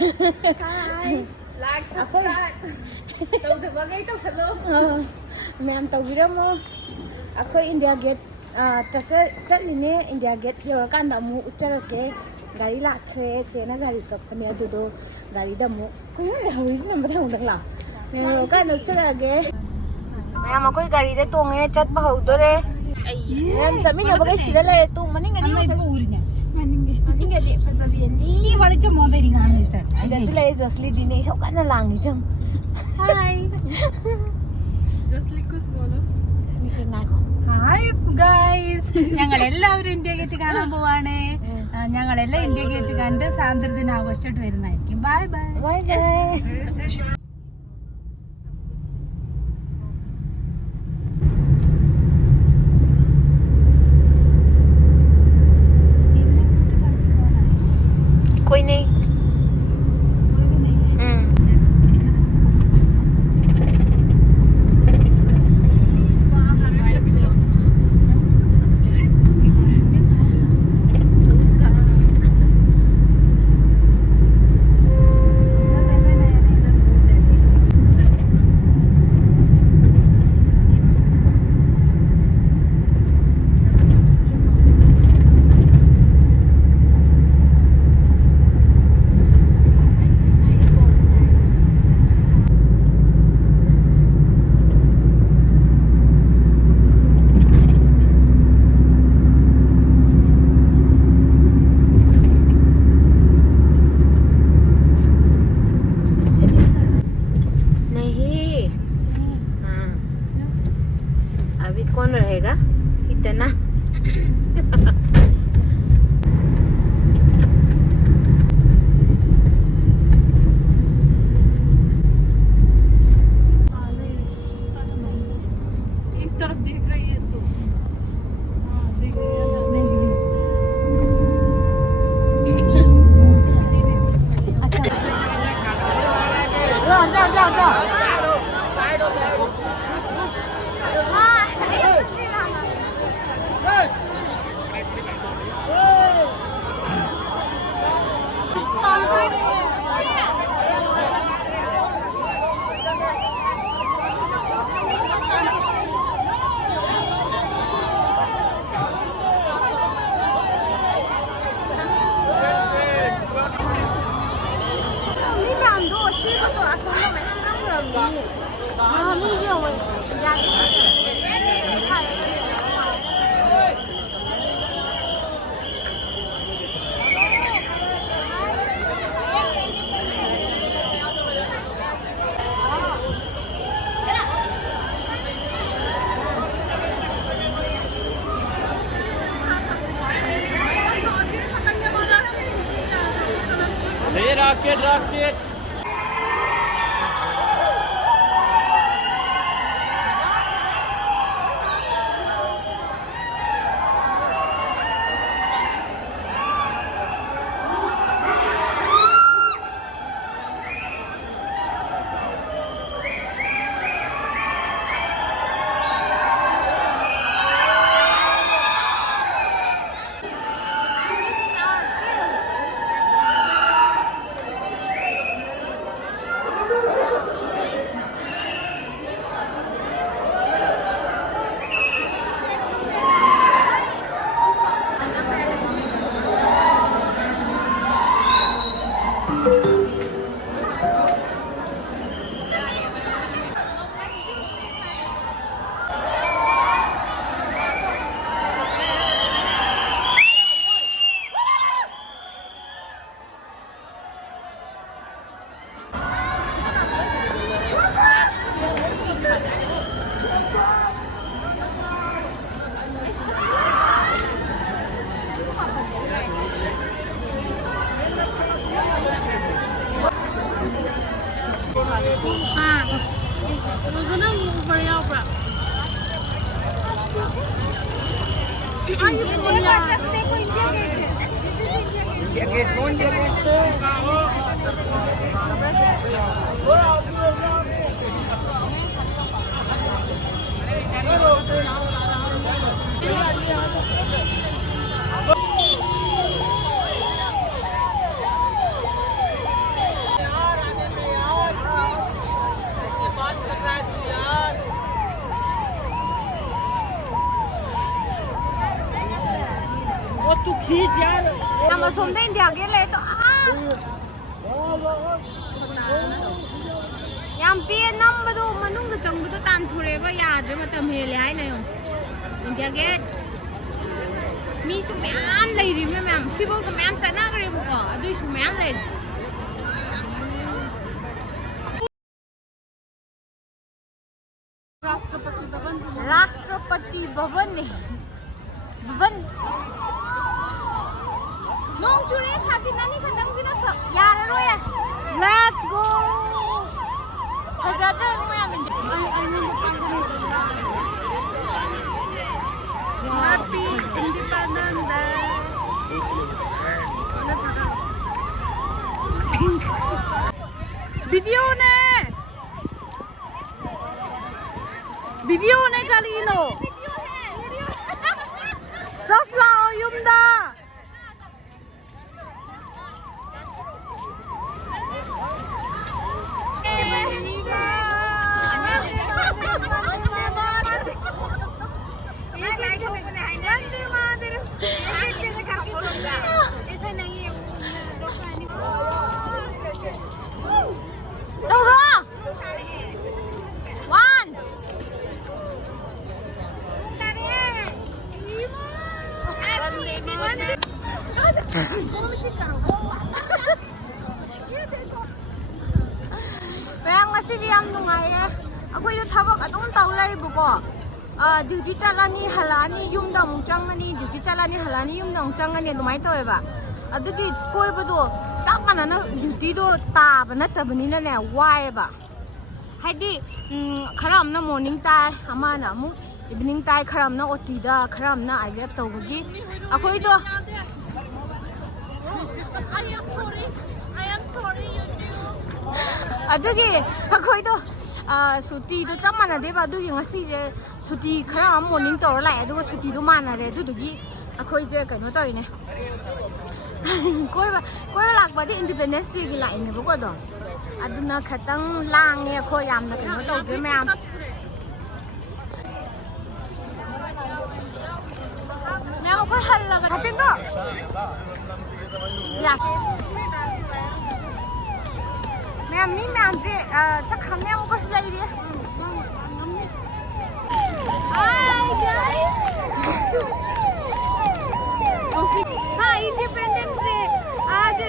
like subscribe chtlubagi to hello ma'am tawbiramo akhoi India Gate chatline India Gate yorkanda amu ucharake gari lakhre chena gari kapne adudo gari da mu kuya hawis na mathang dangla yorkanda ucharage ma'am akhoi gari de tonge chat ba hawdore ma'am samina bagai sida lare tu maninga ni purinya maninga de fazaliani ni walicha modai ringan ista actually Josli dine sokana langi jam hi Josli kus bolo nikengako hi guys ഞങ്ങളെല്ലാവരും India gate കാണാൻ പോവാണ് ഞങ്ങളെല്ലാം India gate കണ്ട് സ്വാതന്ത്ര്യദിനം ആഘോഷിച്ചിട്ട് വരുന്നതായിരിക്കും bye bye bye bye कोई नहीं कौन रहेगा इतना किस तरफ देख रही है तो देख अच्छा जा Rocket. सोमदे इंडिया गेट ले तो याम पे नंबदो मनुंग चंगबदो तानथुरेबा याद्रे मतम हेले हाइना यो इंडिया गेट मी सु म्याम लेरि म्याम सिबो को म्याम चनाग्रेबको अदुइ सु म्याम लेरि राष्ट्रपति भवन ने भवन नोंग चुरे साथी नानी खतम बिना यार रोय लेट्स गो हजात्र ma'am happy independence day video ने करीनो सफला युमदा ड्यूटी चलानी हलानी युमदा मुंग चंगनी ड्यूटी चलानी हलानी युमदा मुंग चंगनी अदुमाय तोयबा अदुगी कोइबदो चाप मानना ड्यूटी दो ताब नतबनिना ने वायबा हाइदी खरामना मॉर्निंग टाइ अमाना मु इवनिंग टाइ खरामना ओटी दा खरामना आईएफ तौबगी अखोय दो I am sorry अदुगी अखोय दो सुटी दो चप मानदेबा अदुगी ngasi je सुटी खरा मॉर्निंग तौर लाए अदुगा सुटी दो मानरे अदुदुगी अखोय जे कनो तौइने कोइबा लाकबादि इंडिपेंडेंस डे गी लाइने बको दो अदुना खतंग लांगे अखोय यामना कनो तौदे मैम मैम अखोय हल्लगा हतेन दो मैम नी मैम जे चखमने अमुक कस लैरि हाय गाइस हां इंडिपेंडेंस डे आज